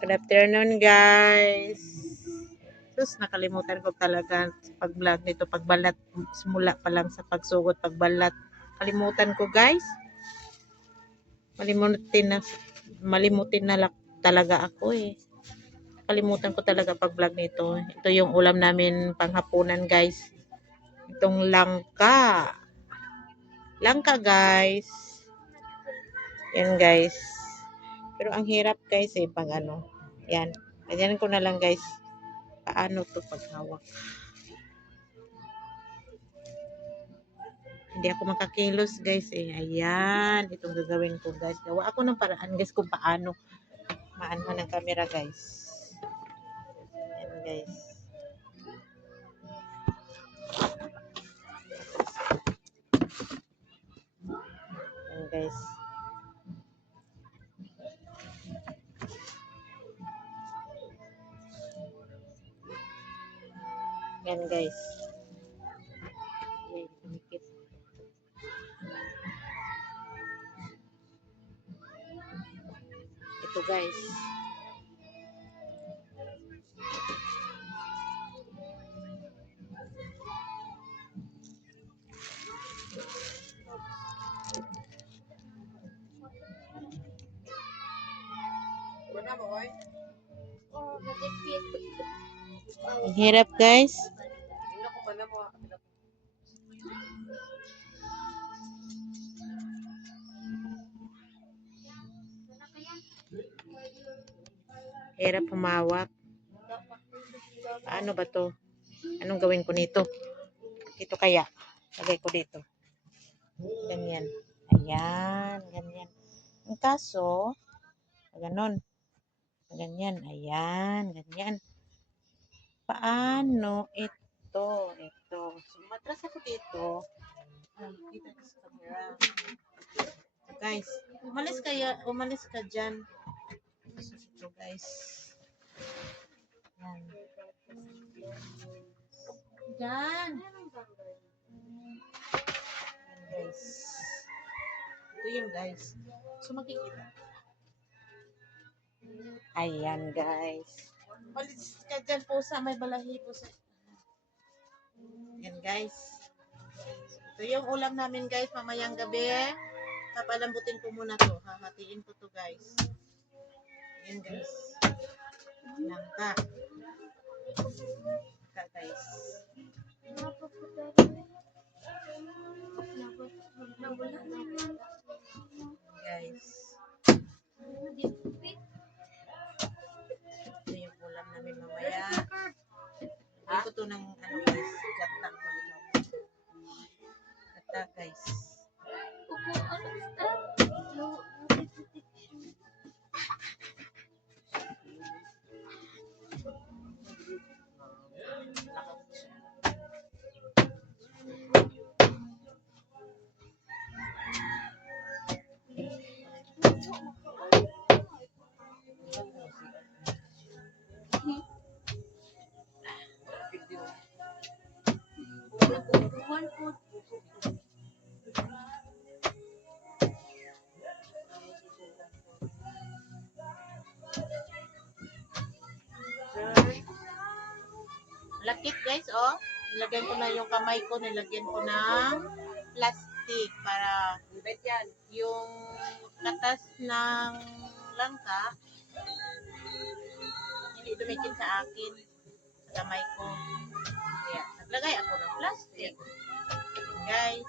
Good afternoon, guys. Sus, nakalimutan ko talaga sa pag-vlog nito. Pagbalat, simula pa lang sa pagsugod, pagbalat. Kalimutan ko, guys. Malimutin na, malimutin na talaga ako eh. Kalimutan ko talaga pag-vlog nito. Ito yung ulam namin panghapunan, guys. Itong langka. Langka, guys. Yan, guys. Pero ang hirap, guys, eh, pag ano. Yan. Ganyan ko na lang, guys. Paano to paghawak? Hindi ako makakilos, guys, eh. Ayan. Itong gagawin ko, guys. Gawa ako ng paraan, guys, kung paano maanhan ng camera, guys. Ayan, guys. Ayan, guys. Ayan, guys. Ayan, dumikit. Ito, guys. Ang hirap, guys. Hirap humawak. Paano ba to? Anong gawin ko nito? Ito kaya. Lagay ko dito. Ganyan. Ayan. Ganyan. Ang kaso, ganon. Ganyan. Ayan. Ganyan. Paano ito? Ito. Sumatras ako dito. Kita ko sa camera. Guys, umalis ka dyan. Ito, guys. Yan. Yan. Guys. Ito yun, guys. So, makikita. Ayan, guys. Umalis ka dyan, pusa. May balahibo sa... Yan, guys. Ito yung ulam namin, guys, mamayang gabi. Papalambutin ko muna to. Hahatiin ko to, guys. Ayan, guys. Langka. Langka, guys. Guys. Ito yung ulam namin mamaya. Hindi ko to ng ano, guys. Gata. Gata, guys. Lakit, guys, oh. Nilagyan ko na yung kamay ko, nilagyan ko ng plastic para yung katas ng langka hindi dumikit sa akin, sa kamay ko. Kaya, naglagay ako ng plastic. Guys,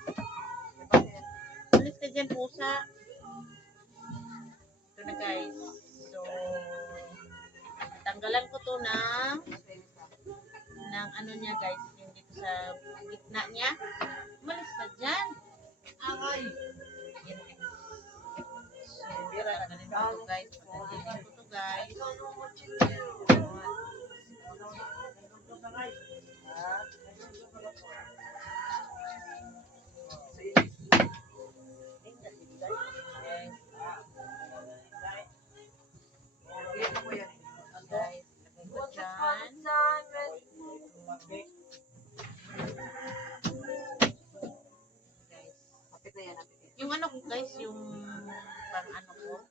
alis ka dyan, pusa. Ito na, guys. So, tanggalan ko to ng ano niya, guys, yung dito sa gitna niya. Umalis ka dyan. Ay! Yan, guys. So, tanggalin ko to, guys. Pagdating ko to, guys. Yung ano ko, guys, yung pang ano ko,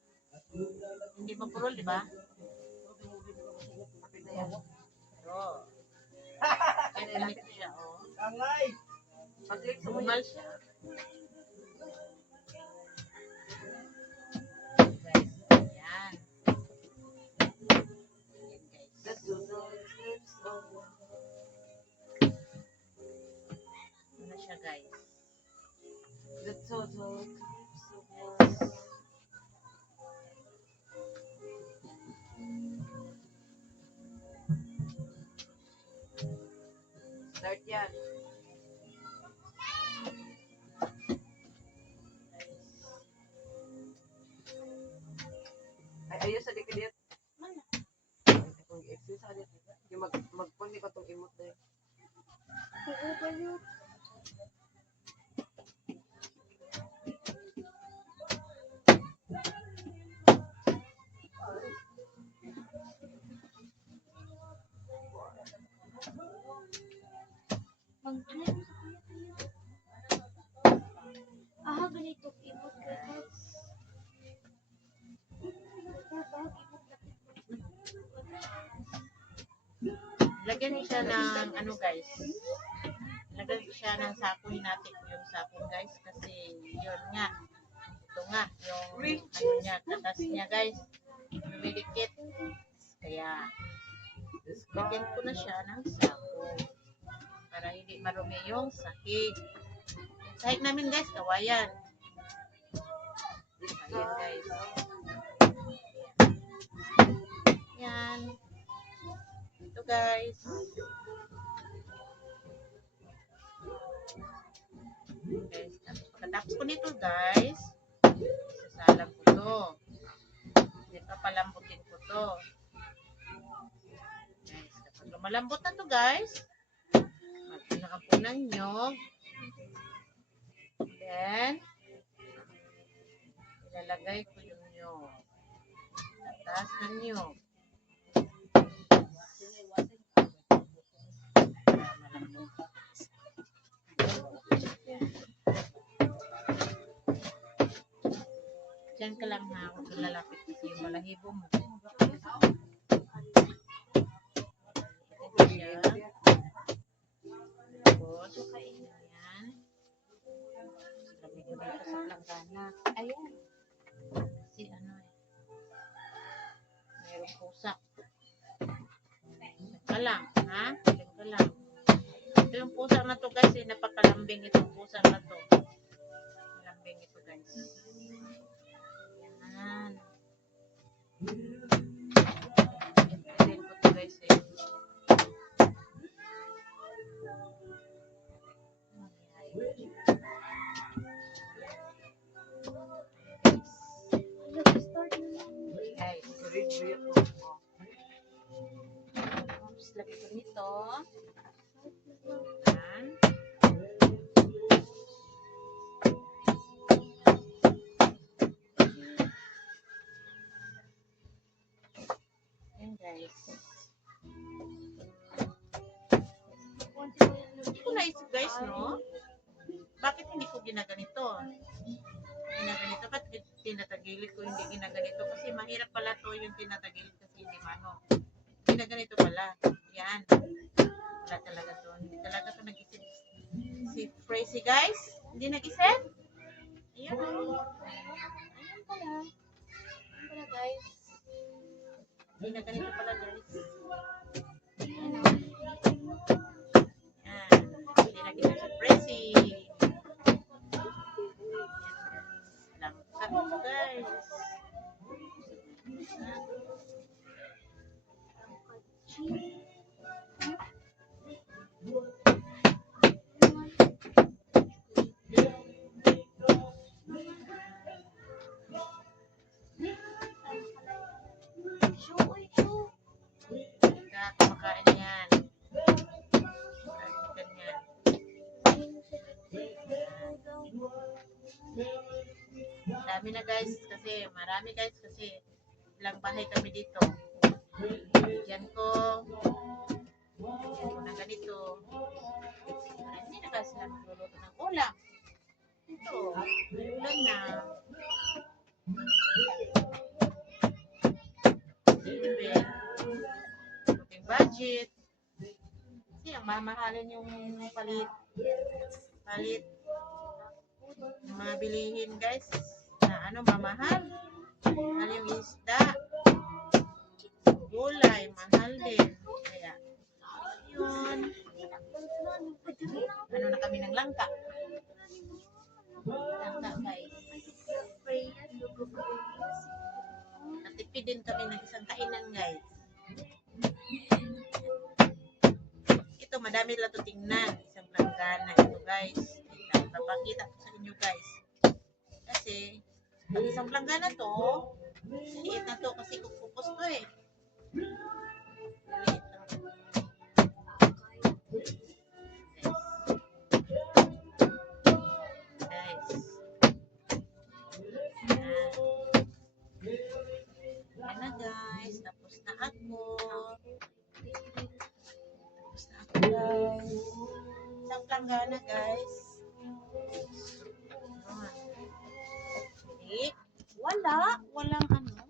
hindi mapurol, di ba? Oh. Init siya, oh. Pag-click sa Umal siya. Guys, yan. Yan, guys. Let's do the lips of Ano siya, guys? the total lips of Start yan. Ay, ayos sa dikit. Kung i-excuse sa dikit. Yung mag-pundi ko itong emote na yun. Oo ba yun? Ah, ganito imot ka guys. Lagyan niyo siya ng ano, guys. Lagyan siya ng sako. Hinatik ko yung sako, guys. Kasi yun nga. Ito nga. Yung ano niya. Katas niya, guys. Lumidikit. Kaya lagyan ko na siya ng sako. Para hindi marumi yung sahig. Yung sahig namin, guys. Kawayan. Ayan, guys. Yan. Ito, guys. Guys, pagkatapos ko nito, guys, isasalang ko to. Dito palambutin ko to. Guys, kapag lumalambot na to, guys, magpinaka po ng nyog. Then, ilalagay ko yung nyog. Tatas ng nyog. Para malambot. Diyan ka lang ha, huwag kang lalapit kasi yung balahibo mo. Ito siya. Tapos, yan. Sabi ko dito sa planggana. Ayan. Kasi ano eh. Mayroong pusa. Diyan ka lang, ha? Diyan ka lang. Ito yung pusa na to, guys. Napakalambing itong pusa na to. Malambing ito, guys. Yan. Then ko to, guys, eh. Nag-start na lang. Guys, Review ko. oops, lagay ko nito. Yan. Yan, guys. Hindi ko naisip, guys, no? Bakit hindi ko ginaganito? Ginaganito, ba't tinatagilid ko hindi ginaganito? Kasi mahirap pala to yung tinatagilid kasi hindi mano. Ginaganito pala. Yan. Wala talaga to. Hindi talaga to nag-isip. Si Crazy, guys. Hindi nag-isip? Ayan, oh. Ayan pala. Ayan pala, guys. Ginaganito pala, guys. Ayan, oh. Yan. Hindi nag-isip si Crazy. Langka, guys. Ka, kumakain yan. Ganyan. Dami na, guys, kasi marami, guys, kasi ilang bahay kami dito. Diyan ko na ganito. Hindi na kasi sila magluluto ng ulam. Ito, ulam na. Siyempre, legit. Kasi ang mamahalin yung palit ng mga bilihin guys. Na ano, mamahal. Mahal yung isda. Gulay, mahal din. Kaya, yun. Ano na kami ng langka. Langka guys. Natipid din kami ng isang kainan guys. Ito, madami lang ito tingnan. Isang planggana ito guys. Papakita ko sa inyo guys. Kasi, ang isang planggana to, liit na to kasi kukupos to eh. Liit to. Guys. Yan na guys. Tapos na ako. Guys. Isang planggana guys. Walang ano.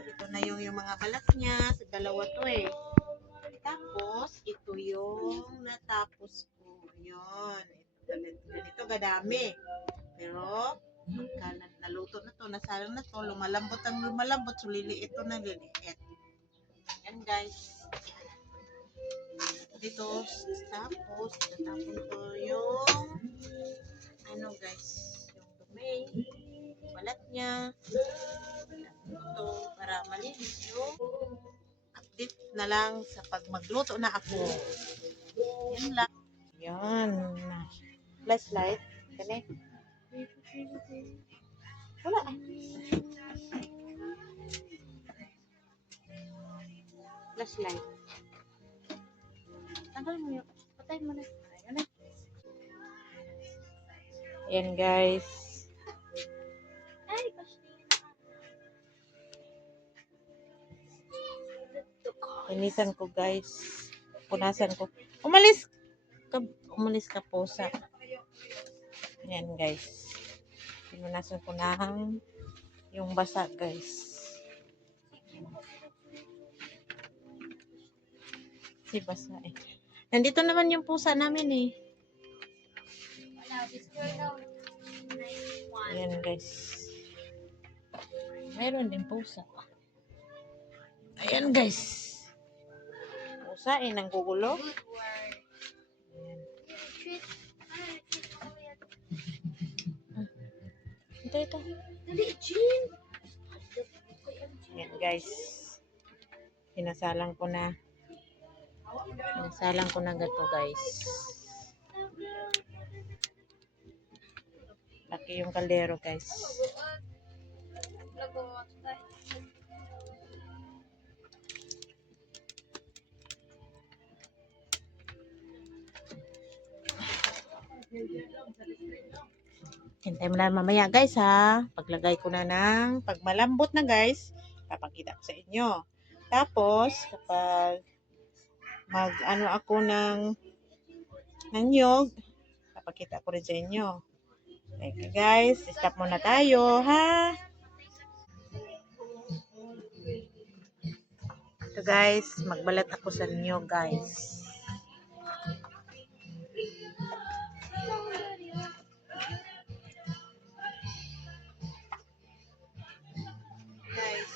Ito na yung mga balat niya. Sa dalawa to eh. Tapos, ito yung natapos ko. Yun. Ganito kadami. Pero, pagka naluto na to, nasalang na to, lumalambot. So, liliit to na liliit. Yan guys. Dito, tapos, tatapon ko yung ano guys, yung dumi, balat niya. Ito, para malinis yung update na lang sa pag magluto na ako. Yan lang. Yan. Flashlight. Kani? Wala. Flashlight. Tanggal mo yun. Patay mo na. Ayan na. Yan guys. Inisan ko guys. Punasan ko. Umalis ka pusa. Yan guys. Pinunasan ko na yung basa guys. Si basa eh. Nandito naman yung pusa namin eh. Yan guys. Mayroon din pusa. Ayan guys. Pusa eh, nanggugulo. Ito. Ayan guys. Sinasalang ko na gato guys. Laki yung kaldero guys. Hintay mo lang mamaya guys ha. Paglagay ko na pag malambot na guys, papakita ko sa inyo. Tapos, kapag mag-ano ako ng nyog, papakita ko rin sa inyo. Okay guys, stop muna tayo ha. Ito guys, magbalat ako sa nyog guys. Guys,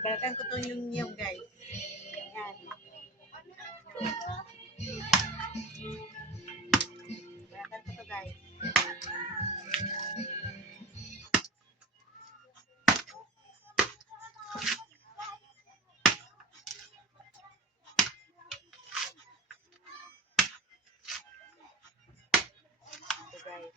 kabalatan ko to yung nyog guys. Yan. Kabalatan ko to guys. Ito guys.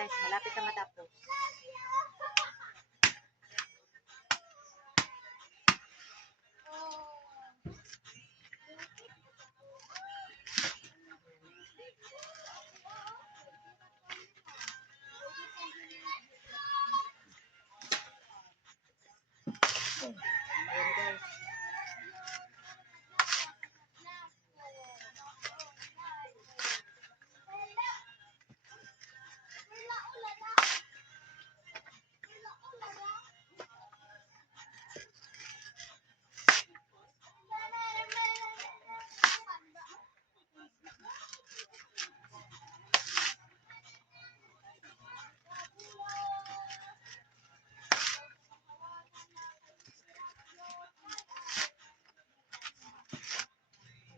guys, malapit na matapos. Ayan guys.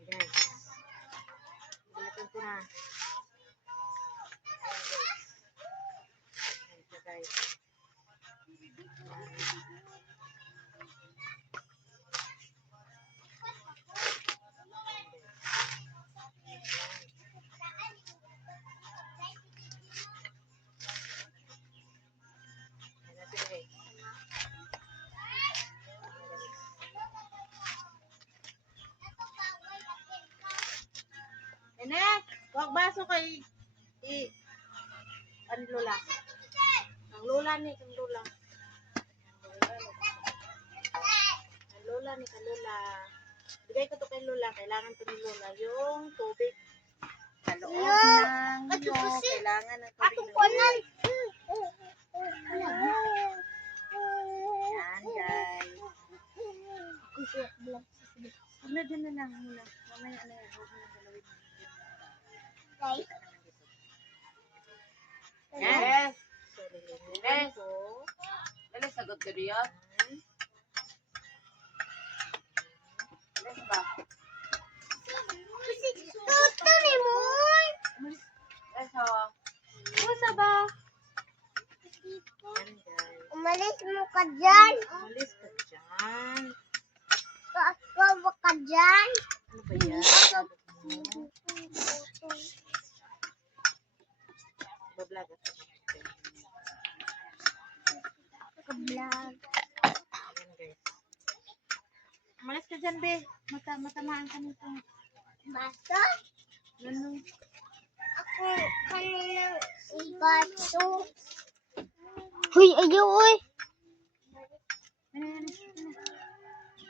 Guys. Bilatan ko na. Ayan guys. Ayan na sila guys. Enes, wag baso kay ang lula. Ang lula ni, ang lula. Ang lula ni, ang lula. Bigay ko to kay lula. Kailangan to ni lula. Yung tubig. Sa loob ng iyo. Kailangan ng tubig. Yan guys. Ano dyan na lang muna. Mamaya na yan. Huwag mo na galawin. Guys, Yan. Yes. So, lilimutan ko. Dali, sagot ka diyan. Yes ba? Toto ni mo. Yes ha. Masa ba? Yan guys. Umalis mo ka dyan. Umalis ka dyan. Kawa ka dyan. Ano ba yan? Sabot mo. Bablog ako. Kablog. Ayan guys. Umalis ka dyan, be. Matamaan ka nito. Baso? Ano? Ako kanina baso. Huy, ayaw, uy.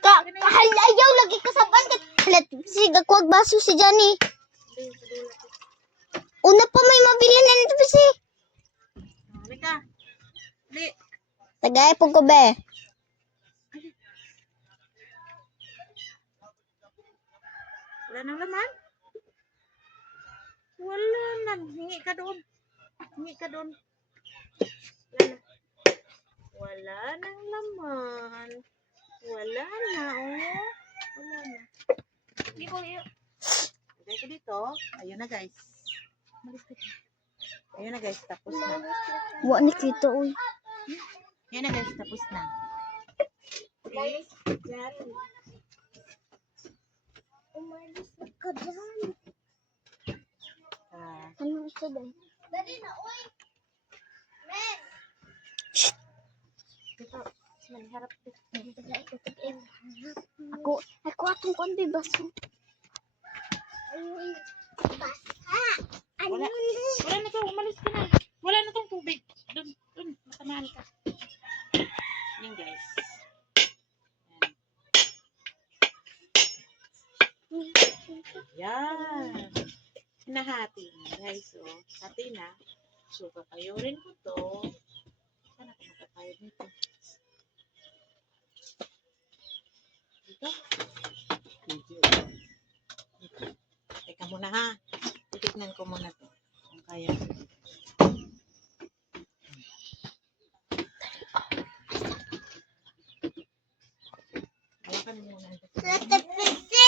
Kahal ayaw, lagi ka sa bandit. Halat, sige, kuwag baso si Johnny. Una pa may mabili na nito ba si? Hali ka. Hali. Tagay po ko, be. Wala nang laman? Wala na. Hingi ka doon. Hingi ka doon. Wala na. Wala nang laman. Wala na, oh. Wala na. Hindi ko yun. Lagay ko dito. Ayun na, guys. Malis ka dyan. Ayun na, guys. Tapos na. Wa ni kita, uy. Ayun na, guys. Tapos na. Umalis ka dyan. Umalis ka dyan. Ano ito ba? Dali na, uy. Men! Dito. Harap dito. Ako atong kondi baso. Ay, basa. Ano Wala. na? Wala na to. Umalis ka na. Wala na tong tubig. Doon. Doon. Matamaan ka. Yan, guys. Yan. Hinahati na, guys. So, hati na. So, kakayurin ko to. Saan ako makakayod nito? Dito? Dito. Teka muna ha. Titignan ko muna to. Kung kaya. Hawakan mo muna ito. Natapisi!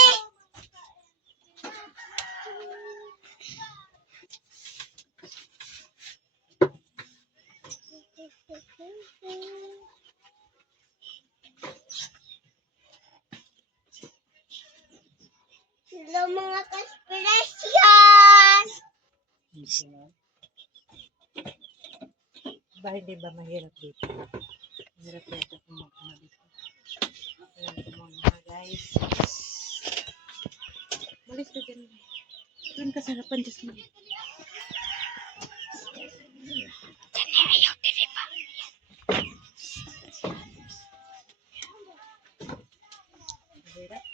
Hello mga kaspirasyon! Ba, hindi ba mahirap dito? Mahirap dito kung mag-ano dito. Ayan ko mga guys. Malis ka dyan. Doon ka sa harapan, Diyos mo. Mahirap.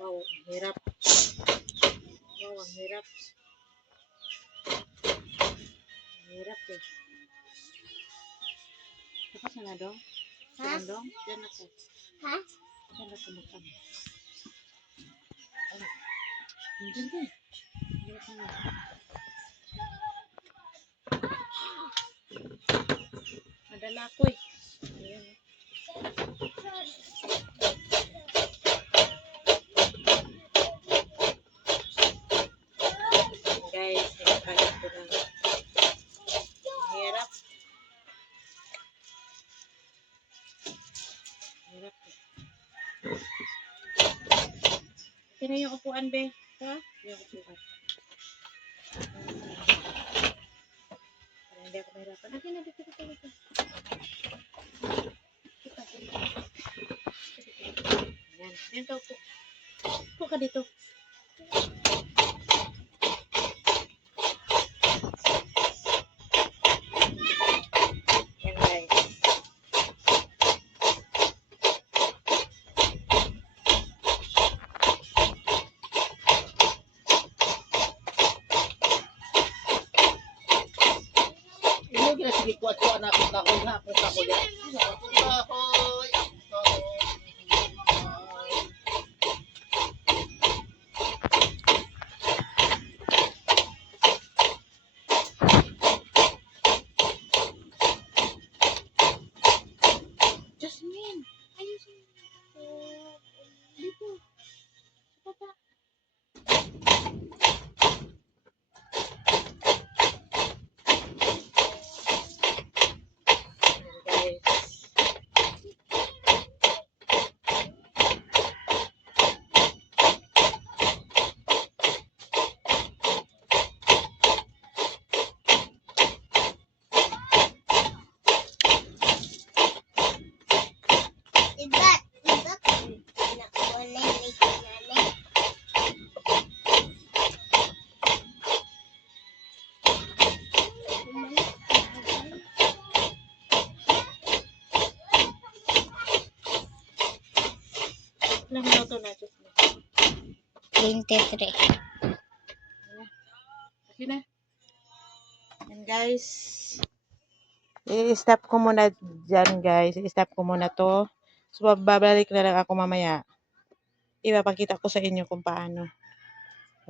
Wow, ang hirap. Wow, ang hirap. Ang hirap eh. Tapos na dong? Ha? Diyan dong? Diyan ako. Ha? Diyan ako magkano. Diyan din. Diyan ako nga. Madala ko eh. Ayan. Guys, nagkalit ko na. Ang hirap. Ang hirap eh. Ito na yung upuan, be. Ha? Yung upuan. Para hindi ako mahirapan. Akin na, dito. Ayan. Ayan ka upo. Upo ka dito. Ayan, guys. Ino gina sige kuat-kuat na ako kahoy na ako kahoy. Kahoy. Jasmine, ayusin mo. Dito. Sa baba. Ayan, guys. Diba? Nakuha na yung late namin. Ilang minuto na, Jasmine? 23. Okay na. And guys, i-stop ko muna dyan, guys. I-stop ko muna to. So, babalik na lang ako mamaya. Ipapakita ko sa inyo kung paano.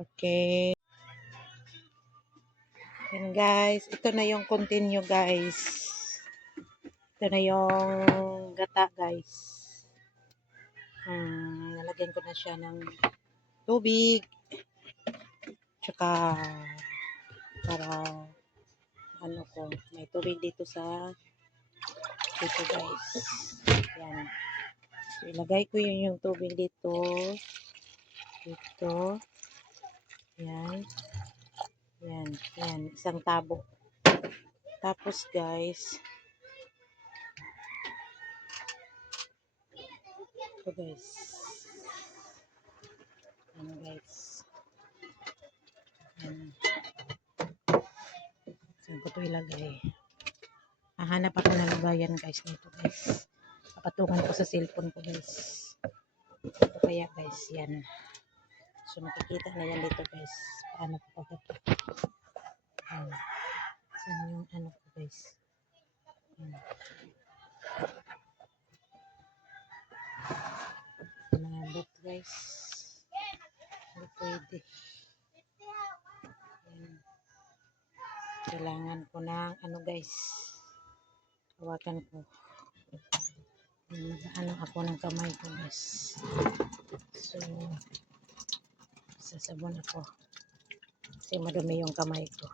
Okay. And guys, ito na yung continue, guys. Ito na yung gata, guys. Nalagyan ko na siya ng tubig. Tsaka, para, ano ko, may tubig dito dito, guys. Yan. So, ilagay ko yung tubig dito. Dito. Yan. Yan. Yan. Isang tabo. Tapos, guys, ito, guys. Yan, guys. Yan. Saan ko ito ilagay? Hahanap ako ng lagayan, guys, nito, guys. Papatungan ko sa cellphone ko, guys. Ito kaya, guys, yan. So, nakikita na yan dito, guys. Paano ko pagkita? Yan. Saan yung ano ko, guys? Yan. Nabot, guys. Hindi pwede. Yan. Kailangan ko ng ano, guys. Hawakan ko. Ano ako ng kamay ko, guys. So, sasabon ako. Kasi madumi yung kamay ko.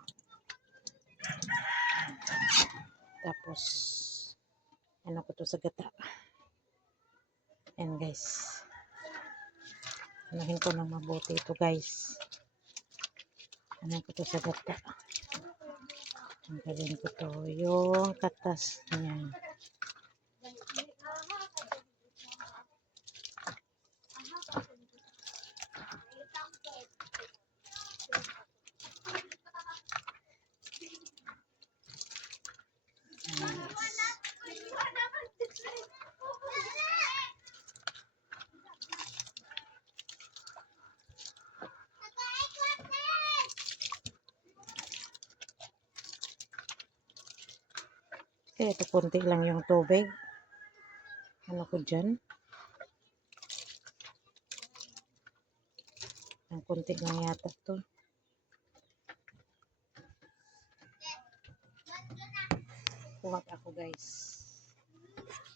Tapos, ano ko to sa gata. Ayan, guys. Anuhin ko ng mabuti ito guys. Ano ko to sa gata. Tanggalin ko to yung katas niya. Kaya ito konti lang yung tubig. Ano ko dyan? Ang konti lang yata to. Kuha pa ako guys.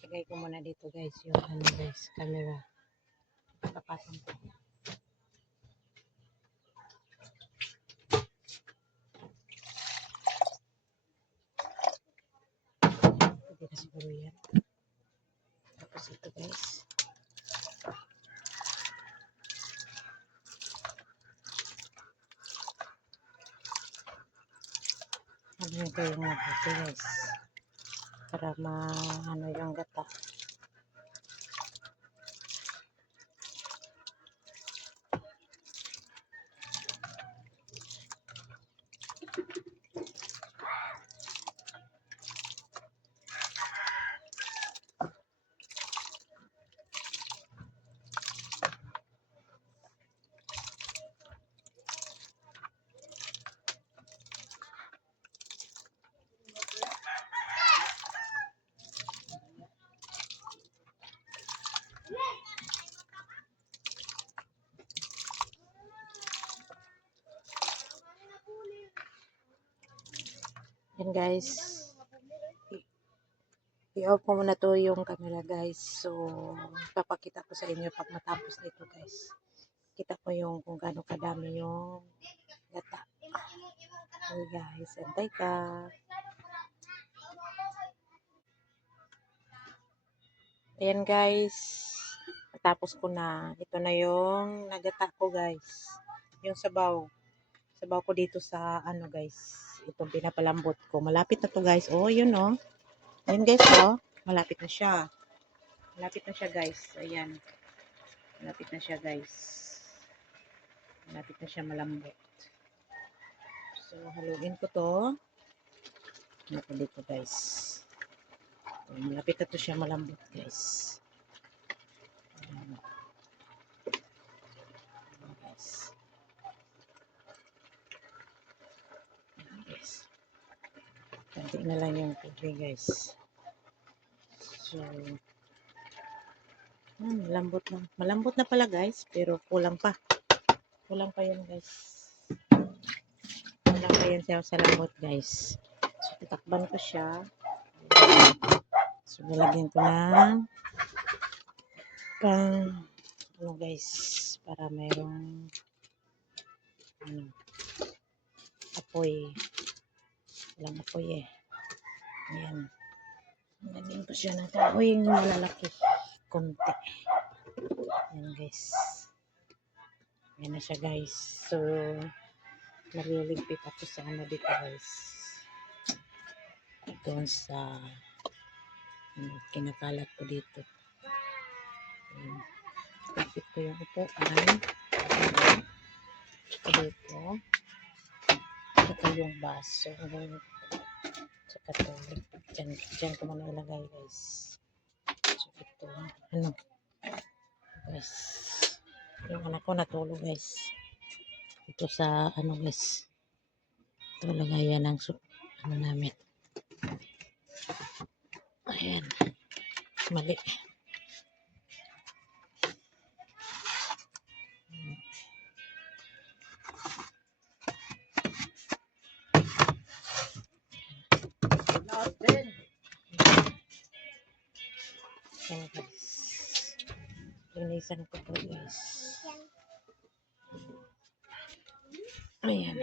Lagay ko muna dito guys yung ano guys, camera. Kapatong ko. Pwede na siguro yan. Tapos ito guys. Ano yung kayo mabuti guys. Para ano yung gata. Yan guys. I-off ko muna to yung camera guys. So, papakita ko sa inyo pag matapos nito guys. Kita ko yung kung gaano kadami yung gata. Okay guys, antay ka. Ayan guys. Natapos ko na. Ito na yung nagata ko guys. Yung sabaw. Sabaw ko dito sa ano guys. Itong pinapalambot ko. Malapit na to guys. Oh, yun oh. Ayun guys oh. Malapit na siya. Malapit na siya guys. Ayan. Malapit na siya guys. Malapit na siya malambot. So, haluin ko to. Ano ko dito guys. So, malapit na to siya malambot guys. Ayan. Ayan guys. Ayan guys. Kanti na lang yung tubig guys. So, malambot na. Malambot na pala guys. Pero kulang pa. Kulang pa yan guys. Kulang pa yan sa lambot guys. So, titakban ko siya. So, nilagyan ko ng pang ano guys. Para mayroong ano, apoy. Walang apoy eh. Ayan. Nilagyan ko siya ng kahoy yung malalaki. Konti. Ayan guys. Ayan na siya guys. So, naliligpit ako sa ano dito guys. Doon sa kinakalat ko dito. Ayan. Ligpit ko yung upuan. Ito dito. Ito yung baso. Tsaka ito. Diyan ko muna ilagay guys. So, ito. Ano? Guys. Yung anak ko natulog guys. Ito sa ano guys. Ito lagayan ng ano namin. Ayan. Mali. Ayan guys. Linisan ko to guys. Ayan.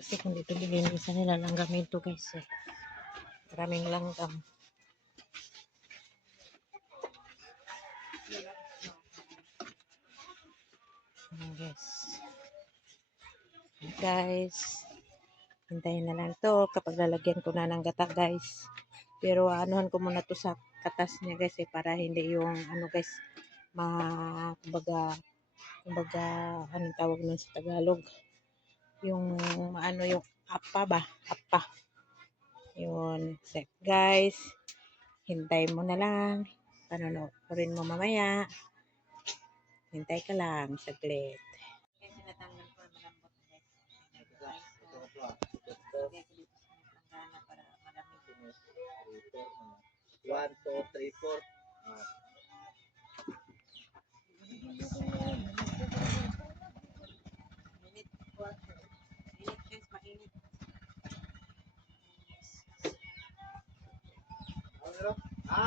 Kasi kung dito lilinisan nila langgamin to guys eh. Maraming langgam. Ayan, guys, hintayin na lang to kapag lalagyan ko na ng gata guys. Pero anuhan ko muna to sa katas niya guys eh, para hindi yung ano guys, kumbaga anong tawag nun sa Tagalog, yung ano yung apa yun. So, guys, hintay mo na lang, panonoodin mo mamaya, hintay ka lang saglit. Guys, sinatanggal ko na malambot guys. Para malamig. 1, 2, 3, 4. Mainit. Mainit guys, mainit. Ano? Ha?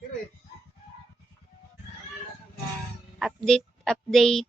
Kire. Update. Update.